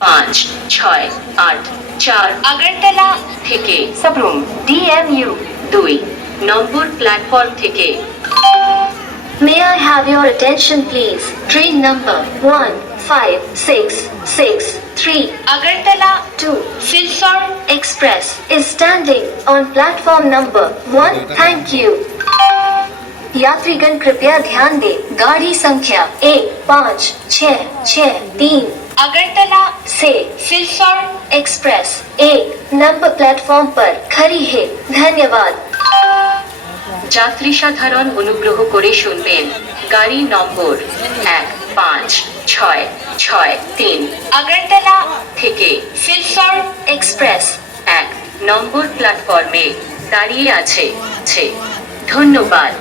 5 6 8 4 আগরতলা থেকে Sabrum, DMU. 2 নম্বর platform থেকে May I have your attention please? Train number 15663 Agartala 2 Silchar Express is standing on platform number 1. Thank you. यात्रीगण कृपया ध्यान दें, गाड़ी संख्या 1563 আগরতলা से শিলচর एक्सप्रेस 1 नंबर प्लेटफॉर्म पर खड़ी है। धन्यवाद। যাত্রী সাধারণ অনুগ্রহ করে শুনবেন, গাড়ি নম্বর 1563 আগরতলা থেকে শিলচর एक्सप्रेस 1 নম্বর প্ল্যাটফর্মে দাঁড়িয়ে আছে। ধন্যবাদ।